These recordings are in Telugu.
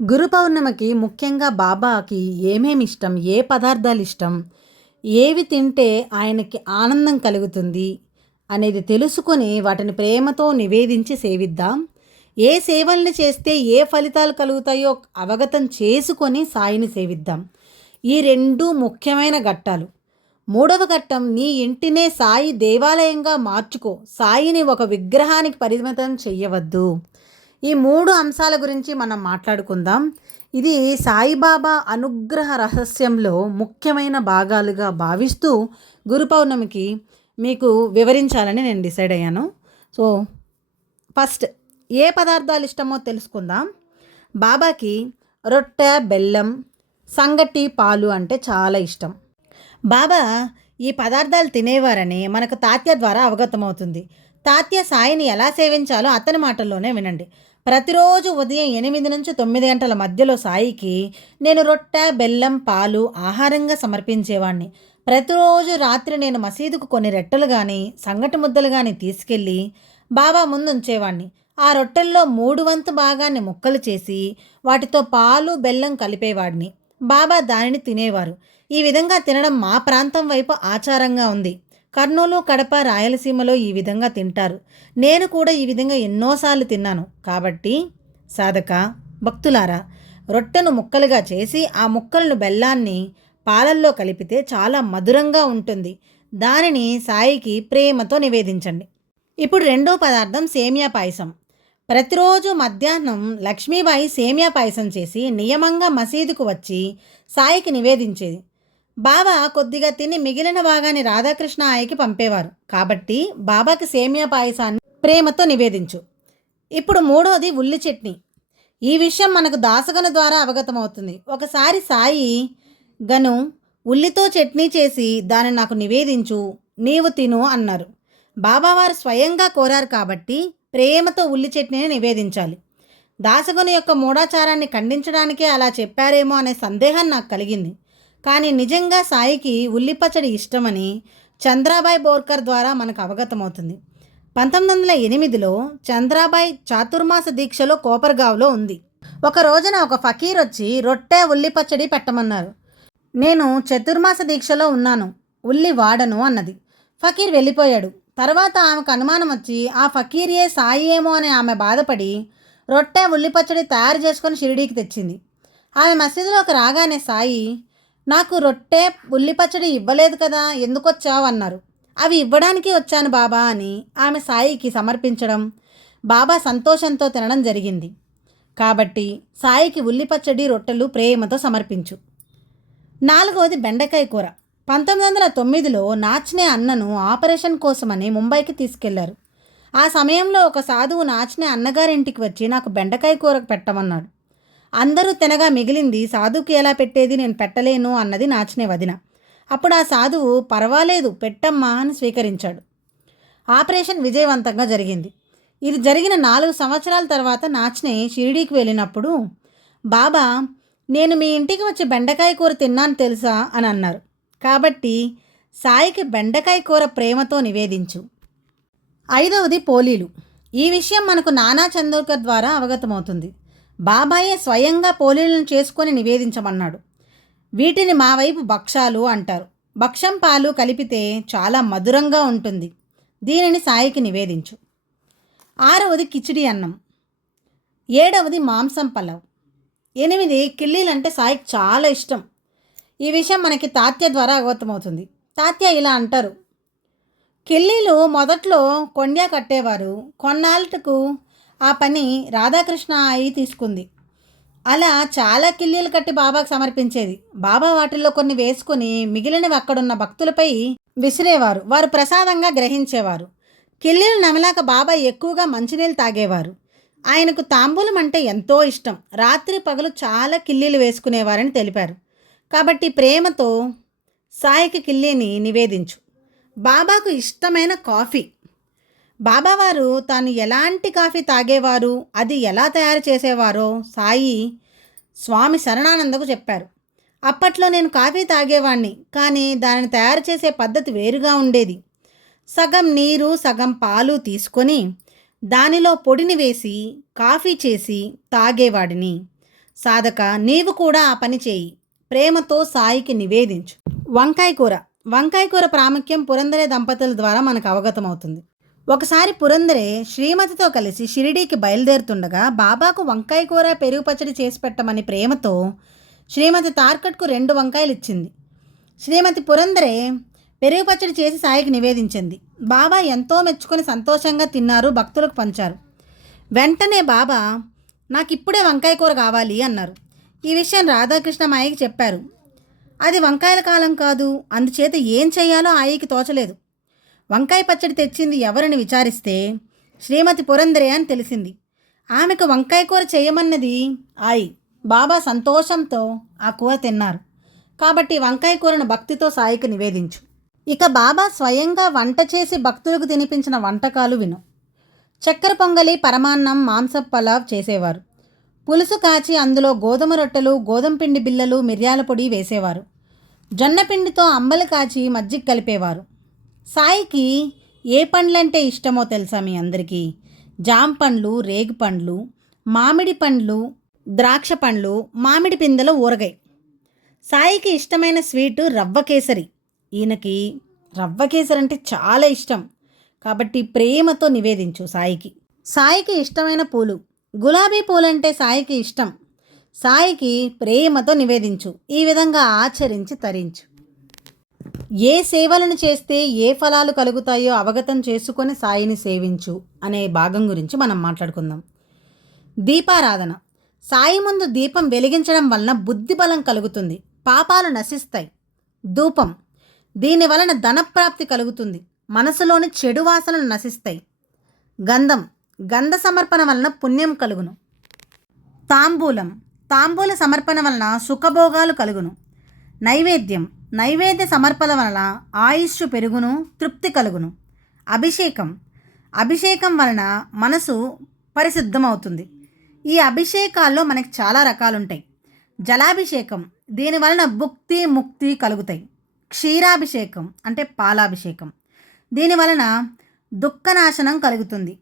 గురు పౌర్ణమికి ముఖ్యంగా బాబాకి ఏమేమి ఇష్టం, ఏ పదార్థాలు ఇష్టం, ఏవి తింటే ఆయనకి ఆనందం కలుగుతుంది అనేది తెలుసుకొని వాటిని ప్రేమతో నివేదించి సేవిద్దాం. ఏ సేవల్ని చేస్తే ఏ ఫలితాలు కలుగుతాయో అవగతం చేసుకొని సాయిని సేవిద్దాం. ఈ రెండు ముఖ్యమైన ఘట్టాలు. మూడవ ఘట్టం, నీ ఇంటినే సాయి దేవాలయంగా మార్చుకో. సాయిని ఒక విగ్రహానికి పరిమితం చెయ్యవద్దు. ఈ మూడు అంశాల గురించి మనం మాట్లాడుకుందాం. ఇది సాయిబాబా అనుగ్రహ రహస్యంలో ముఖ్యమైన భాగాలుగా భావిస్తూ గురు పౌర్ణమికి మీకు వివరించాలని నేను డిసైడ్ అయ్యాను. సో ఫస్ట్ ఏ పదార్థాలు ఇష్టమో తెలుసుకుందాం. బాబాకి రొట్టె, బెల్లం, సంగటి, పాలు అంటే చాలా ఇష్టం. బాబా ఈ పదార్థాలు తినేవారని మనకు తాత్య ద్వారా అవగతమవుతుంది. తాత్య సాయిని ఎలా సేవించాలో అతని మాటల్లోనే వినండి. ప్రతిరోజు ఉదయం 8 నుంచి 9 గంటల మధ్యలో సాయికి నేను రొట్టె, బెల్లం, పాలు ఆహారంగా సమర్పించేవాడిని. ప్రతిరోజు రాత్రి నేను మసీదుకు కొన్ని రెట్టెలు కానీ సంగటి ముద్దలు కానీ తీసుకెళ్ళి బాబా ముందు ఉంచేవాడిని. ఆ రొట్టెల్లో 3 వంతు భాగాన్ని ముక్కలు చేసి వాటితో పాలు, బెల్లం కలిపేవాడిని. బాబా దానిని తినేవారు. ఈ విధంగా తినడం మా ప్రాంతం వైపు ఆచారంగా ఉంది. కర్నూలు, కడప, రాయలసీమలో ఈ విధంగా తింటారు. నేను కూడా ఈ విధంగా ఎన్నోసార్లు తిన్నాను. కాబట్టి సాధక భక్తులారా, రొట్టెను ముక్కలుగా చేసి ఆ ముక్కలను బెల్లాన్ని పాలల్లో కలిపితే చాలా మధురంగా ఉంటుంది. దానిని సాయికి ప్రేమతో నివేదించండి. ఇప్పుడు రెండో పదార్థం సేమియా పాయసం. ప్రతిరోజు మధ్యాహ్నం లక్ష్మీబాయి సేమియా పాయసం చేసి నియమంగా మసీదుకు వచ్చి సాయికి నివేదించేది. బాబా కొద్దిగా తిని మిగిలిన భాగాన్ని రాధాకృష్ణ ఆయకి పంపేవారు. కాబట్టి బాబాకి సేమియా పాయసాన్ని ప్రేమతో నివేదించు. ఇప్పుడు మూడోది ఉల్లి చట్నీ. ఈ విషయం మనకు దాసగను ద్వారా అవగతమవుతుంది. ఒకసారి సాయి గను ఉల్లితో చట్నీ చేసి దాన్ని నాకు నివేదించు, నీవు తిను అన్నారు. బాబావారు స్వయంగా కోరారు కాబట్టి ప్రేమతో ఉల్లి చట్నీని నివేదించాలి. దాసగను యొక్క మూఢాచారాన్ని ఖండించడానికే అలా చెప్పారేమో అనే సందేహం నాకు కలిగింది. కానీ నిజంగా సాయికి ఉల్లి పచ్చడి ఇష్టమని చంద్రాబాయ్ బోర్కర్ ద్వారా మనకు అవగతమవుతుంది. 1908లో చంద్రాబాయ్ చాతుర్మాస దీక్షలో కోపర్గావ్లో ఉంది. ఒక రోజున ఒక ఫకీర్ వచ్చి రొట్టె, ఉల్లి పచ్చడి పెట్టమన్నారు. నేను చతుర్మాస దీక్షలో ఉన్నాను, ఉల్లి వాడను అన్నది. ఫకీర్ వెళ్ళిపోయాడు. తర్వాత ఆమెకు అనుమానం వచ్చి ఆ ఫకీరియే సాయి ఏమో అని ఆమె బాధపడి రొట్టె, ఉల్లి పచ్చడి తయారు చేసుకొని షిరిడీకి తెచ్చింది. ఆమె మసీదులోకి రాగానే సాయి, నాకు రొట్టె, ఉల్లి పచ్చడి ఇవ్వలేదు కదా, ఎందుకు వచ్చావు అన్నారు. అవి ఇవ్వడానికి వచ్చాను బాబా అని ఆమె సాయికి సమర్పించడం, బాబా సంతోషంతో తినడం జరిగింది. కాబట్టి సాయికి ఉల్లి పచ్చడి, రొట్టెలు ప్రేమతో సమర్పించు. నాలుగవది బెండకాయ కూర. 1909లో నాచ్నే అన్నను ఆపరేషన్ కోసమని ముంబైకి తీసుకెళ్లారు. ఆ సమయంలో ఒక సాధువు నాచ్నే అన్నగారింటికి వచ్చి నాకు బెండకాయ కూర పెట్టమన్నాడు. అందరూ తినగా మిగిలింది సాధువుకి ఎలా పెట్టేది, నేను పెట్టలేను అన్నది నాచ్నే వదిన. అప్పుడు ఆ సాధువు పర్వాలేదు పెట్టమ్మా అని స్వీకరించాడు. ఆపరేషన్ విజయవంతంగా జరిగింది. ఇది జరిగిన 4 సంవత్సరాల తర్వాత నాచ్నే షిరిడీకి వెళ్ళినప్పుడు బాబా, నేను మీ ఇంటికి వచ్చి బెండకాయ కూర తిన్నాను తెలుసా అని అన్నారు. కాబట్టి సాయికి బెండకాయ కూర ప్రేమతో నివేదించు. ఐదవది పోలీలు. ఈ విషయం మనకు నానా చందోర్కర్ ద్వారా అవగతమవుతుంది. బాబాయే స్వయంగా పోలీలను చేసుకొని నివేదించమన్నాడు. వీటిని మా వైపు భక్షాలు అంటారు. భక్షం, పాలు కలిపితే చాలా మధురంగా ఉంటుంది. దీనిని సాయికి నివేదించు. ఆరవది కిచిడి అన్నం. ఏడవది మాంసం పలావ్. 8 కిల్లీలంటే సాయికి చాలా ఇష్టం. ఈ విషయం మనకి తాత్య ద్వారా అవగతమవుతుంది. తాత్య ఇలా అంటారు, కిల్లీలు మొదట్లో కొండ్యా కట్టేవారు, కొన్నాళ్ళకు ఆ పని రాధాకృష్ణ అయి తీసుకుంది. అలా చాలా కిల్లీలు కట్టి బాబాకు సమర్పించేది. బాబా వాటిల్లో కొన్ని వేసుకొని మిగిలినవి అక్కడున్న భక్తులపై విసిరేవారు. వారు ప్రసాదంగా గ్రహించేవారు. కిల్లీలు నమిలాక బాబా ఎక్కువగా మంచినీళ్ళు తాగేవారు. ఆయనకు తాంబూలం అంటే ఎంతో ఇష్టం. రాత్రి పగలు చాలా కిల్లీలు వేసుకునేవారని తెలిపారు. కాబట్టి ప్రేమతో సాయికి కిల్లీని నివేదించు. బాబాకు ఇష్టమైన కాఫీ. బాబావారు తాను ఎలాంటి కాఫీ తాగేవారు, అది ఎలా తయారు చేసేవారో సాయి స్వామి శరణానందకు చెప్పారు. అప్పట్లో నేను కాఫీ తాగేవాణ్ణి, కానీ దానిని తయారు చేసే పద్ధతి వేరుగా ఉండేది. సగం నీరు, సగం పాలు తీసుకొని దానిలో పొడిని వేసి కాఫీ చేసి తాగేవాడిని. సాధక, నీవు కూడా ఆ పని చేయి. ప్రేమతో సాయికి నివేదించు. వంకాయ కూర. వంకాయ కూర ప్రాముఖ్యం పురందరే దంపతుల ద్వారా మనకు అవగతమవుతుంది. ఒకసారి పురందరే శ్రీమతితో కలిసి షిరిడీకి బయలుదేరుతుండగా బాబాకు వంకాయ కూర పెరుగు పచ్చడి చేసి పెట్టమని ప్రేమతో శ్రీమతి తార్కట్కు 2 వంకాయలు ఇచ్చింది. శ్రీమతి పురందరే పెరుగు పచ్చడి చేసి సాయికి నివేదించింది. బాబా ఎంతో మెచ్చుకొని సంతోషంగా తిన్నారు, భక్తులకు పంచారు. వెంటనే బాబా, నాకు ఇప్పుడే వంకాయ కూర కావాలి అన్నారు. ఈ విషయం రాధాకృష్ణ మాయకి చెప్పారు. అది వంకాయల కాలం కాదు, అందుచేత ఏం చేయాలో ఆయికి తోచలేదు. వంకాయ పచ్చడి తెచ్చింది ఎవరిని విచారిస్తే శ్రీమతి పురందరే అని తెలిసింది. ఆమెకు వంకాయ కూర చేయమన్నది ఆయి. బాబా సంతోషంతో ఆ కూర తిన్నారు. కాబట్టి వంకాయ కూరను భక్తితో సాయికి నివేదించు. ఇక బాబా స్వయంగా వంట చేసి భక్తులకు తినిపించిన వంటకాలు విను. చక్కెర పొంగలి, పరమాన్నం, మాంసపు పలావ్ చేసేవారు. పులుసు కాచి అందులో గోధుమ రొట్టెలు, గోధుమ పిండి బిళ్ళలు, మిరియాల పొడి వేసేవారు. జొన్న పిండితో అంబలి కాచి మజ్జిగ కలిపేవారు. సాయికి ఏ పండ్లంటే ఇష్టమో తెలుసా మీ అందరికీ? జామ పండ్లు, రేగు పండ్లు, మామిడి పండ్లు, ద్రాక్ష పండ్లు, మామిడి పిందెల ఊరగాయ. సాయికి ఇష్టమైన స్వీటు రవ్వ కేసరి. ఈయనకి రవ్వ కేసరి అంటే చాలా ఇష్టం. కాబట్టి ప్రేమతో నివేదించు సాయికి. సాయికి ఇష్టమైన పూలు. గులాబీ పూలంటే సాయికి ఇష్టం. సాయికి ప్రేమతో నివేదించు. ఈ విధంగా ఆచరించి తరించు. ఏ సేవలను చేస్తే ఏ ఫలాలు కలుగుతాయో అవగతం చేసుకొని సాయిని సేవించు అనే భాగం గురించి మనం మాట్లాడుకుందాం. దీపారాధన. సాయి ముందు దీపం వెలిగించడం వలన బుద్ధి బలం కలుగుతుంది, పాపాలు నశిస్తాయి. ధూపం. దీని వలన ధనప్రాప్తి కలుగుతుంది, మనసులోని చెడు వాసనలు నశిస్తాయి. గంధం. గంధ సమర్పణ వలన పుణ్యం కలుగును. తాంబూలం. తాంబూల సమర్పణ వలన సుఖభోగాలు కలుగును. నైవేద్యం. నైవేద్య సమర్పణ వలన ఆయుష్షు పెరుగును, తృప్తి కలుగును. అభిషేకం. అభిషేకం వలన మనసు పరిశుద్ధమవుతుంది. ఈ అభిషేకాల్లో మనకి చాలా రకాలుంటాయి. జలాభిషేకం. దీని వలన భుక్తి, ముక్తి కలుగుతాయి. క్షీరాభిషేకం అంటే పాలాభిషేకం. దీని వలన దుఃఖనాశనం కలుగుతుంది.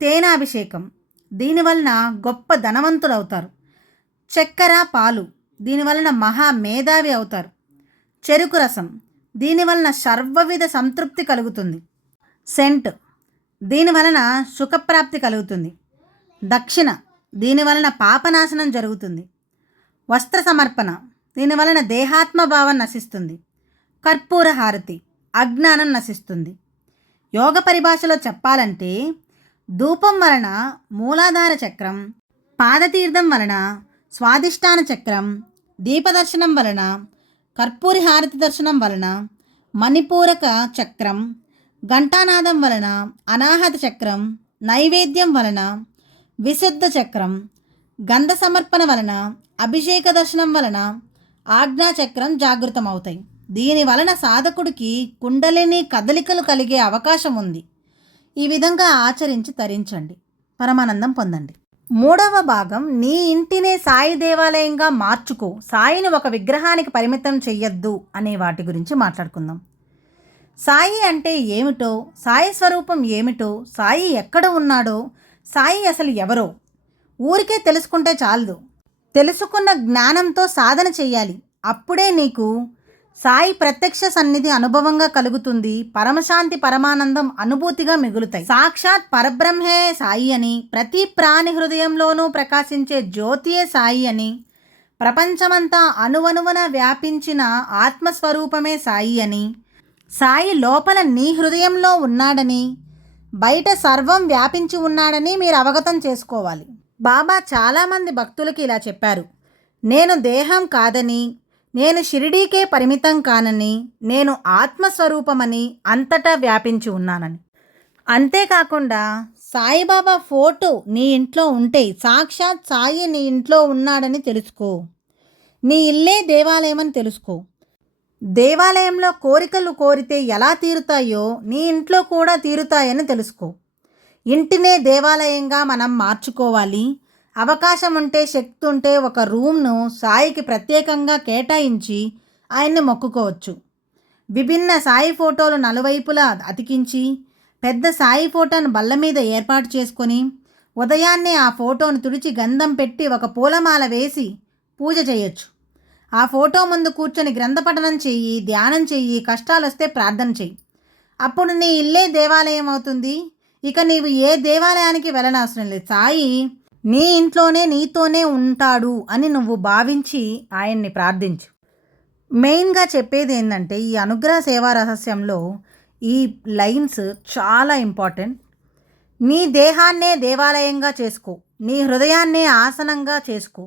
తేనాభిషేకం. దీని వలన గొప్ప ధనవంతుడవుతారు. చక్కెర, పాలు. దీని వలన మహా మేధావి అవుతారు. చెరుకు రసం. దీని వలన సర్వవిధ సంతృప్తి కలుగుతుంది. సెంట్. దీని వలన సుఖప్రాప్తి కలుగుతుంది. దక్షిణ. దీని వలన పాపనాశనం జరుగుతుంది. వస్త్ర సమర్పణ. దీని వలన దేహాత్మభావం నశిస్తుంది. కర్పూర హారతి. అజ్ఞానం నశిస్తుంది. యోగ పరిభాషలో చెప్పాలంటే ధూపం వలన మూలాధార చక్రం, పాదతీర్థం వలన స్వాదిష్టాన చక్రం, దీపదర్శనం వలన, కర్పూరి హారతి దర్శనం వలన మణిపూరక చక్రం, ఘంటానాదం వలన అనాహత చక్రం, నైవేద్యం వలన విశుద్ధ చక్రం, గంధ సమర్పణ వలన అభిషేక దర్శనం వలన ఆజ్ఞాచక్రం జాగృతమవుతాయి. దీని వలన సాధకుడికి కుండలిని కదలికలు కలిగే అవకాశం ఉంది. ఈ విధంగా ఆచరించి తరించండి, పరమానందం పొందండి. 3వ భాగం, నీ ఇంటినే సాయి దేవాలయంగా మార్చుకో, సాయిని ఒక విగ్రహానికి పరిమితం చెయ్యొద్దు అనే వాటి గురించి మాట్లాడుకుందాం. సాయి అంటే ఏమిటో, సాయి స్వరూపం ఏమిటో, సాయి ఎక్కడ ఉన్నాడో, సాయి అసలు ఎవరో ఊరికే తెలుసుకుంటే చాలదు. తెలుసుకున్న జ్ఞానంతో సాధన చెయ్యాలి. అప్పుడే నీకు సాయి ప్రత్యక్ష సన్నిధి అనుభవంగా కలుగుతుంది. పరమశాంతి, పరమానందం అనుభూతిగా మిగులుతాయి. సాక్షాత్ పరబ్రహ్మే సాయి అని, ప్రతి ప్రాణి హృదయంలోనూ ప్రకాశించే జ్యోతియే సాయి అని, ప్రపంచమంతా అణువణువున వ్యాపించిన ఆత్మస్వరూపమే సాయి అని, సాయి లోపల నీ హృదయంలో ఉన్నాడని, బయట సర్వం వ్యాపించి ఉన్నాడని మీరు అవగతం చేసుకోవాలి. బాబా చాలామంది భక్తులకి ఇలా చెప్పారు, నేను దేహం కాదని, నేను షిరిడీకే పరిమితం కానని, నేను ఆత్మస్వరూపమని, అంతటా వ్యాపించి ఉన్నానని. అంతేకాకుండా సాయిబాబా ఫోటో నీ ఇంట్లో ఉంటే సాక్షాత్ సాయి నీ ఇంట్లో ఉన్నాడని తెలుసుకో. నీ ఇల్లే దేవాలయం అని తెలుసుకో. దేవాలయంలో కోరికలు కోరితే ఎలా తీరుతాయో నీ ఇంట్లో కూడా తీరుతాయని తెలుసుకో. ఇంటినే దేవాలయంగా మనం మార్చుకోవాలి. అవకాశం ఉంటే, శక్తి ఉంటే ఒక రూమ్ను సాయికి ప్రత్యేకంగా కేటాయించి ఆయన్ని మొక్కుకోవచ్చు. విభిన్న సాయి ఫోటోలు నలువైపులా అతికించి పెద్ద సాయి ఫోటోను బల్ల మీద ఏర్పాటు చేసుకొని ఉదయాన్నే ఆ ఫోటోను తుడిచి గంధం పెట్టి ఒక పూలమాల వేసి పూజ చేయొచ్చు. ఆ ఫోటో ముందు కూర్చొని గ్రంథపఠనం చెయ్యి, ధ్యానం చెయ్యి, కష్టాలు వస్తే ప్రార్థన చెయ్యి. అప్పుడు నీ ఇల్లే దేవాలయం అవుతుంది. ఇక నీవు ఏ దేవాలయానికి వెళ్ళనవసరం లేదు. సాయి నీ ఇంట్లోనే నీతోనే ఉంటాడు అని నువ్వు భావించి ఆయన్ని ప్రార్థించు. మెయిన్గా చెప్పేది ఏంటంటే, ఈ అనుగ్రహ సేవా రహస్యంలో ఈ లైన్స్ చాలా ఇంపార్టెంట్. నీ దేహాన్నే దేవాలయంగా చేసుకో, నీ హృదయాన్నే ఆసనంగా చేసుకో.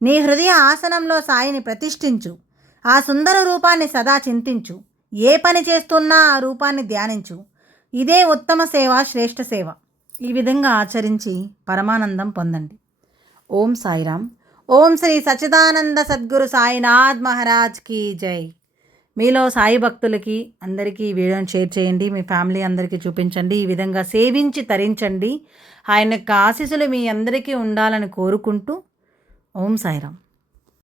నీ హృదయ ఆసనంలో సాయిని ప్రతిష్ఠించు. ఆ సుందర రూపాన్ని సదా చింతించు. ఏ పని చేస్తున్నా ఆ రూపాన్ని ధ్యానించు. ఇదే ఉత్తమ సేవ, శ్రేష్ఠ సేవ. ఈ విధంగా ఆచరించి పరమానందం పొందండి. ఓం సాయిరామ్. ఓం శ్రీ సచ్చిదానంద సద్గురు సాయినాథ్ మహారాజ్ కీ జై. మీలో సాయి భక్తులకి అందరికీ ఈ వీడియోని షేర్ చేయండి, మీ ఫ్యామిలీ అందరికీ చూపించండి. ఈ విధంగా సేవించి తరించండి. ఆయన యొక్క ఆశీస్సులు మీ అందరికీ ఉండాలని కోరుకుంటూ ఓం సాయిరామ్.